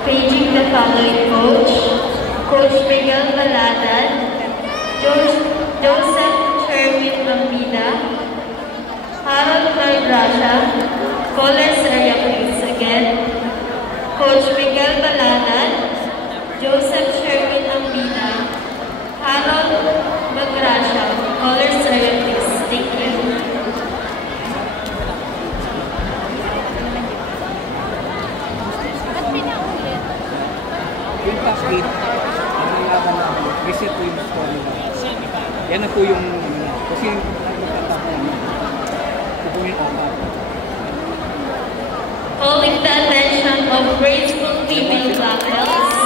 Paging the following coach: Coach Miguel Baladan, Joseph Sherwin Mambida, Harold Margracia, Colors area please again. Coach Miguel Baladan, Joseph Sherwin Mambida, Harold Margracia, Colors area please. Thank you. Yung top 8, ang laban namin, reset po yung score nila. Yan na po yung, kasi magtatap namin. Ito po yung apat. Calling the attention of graceful female black belts.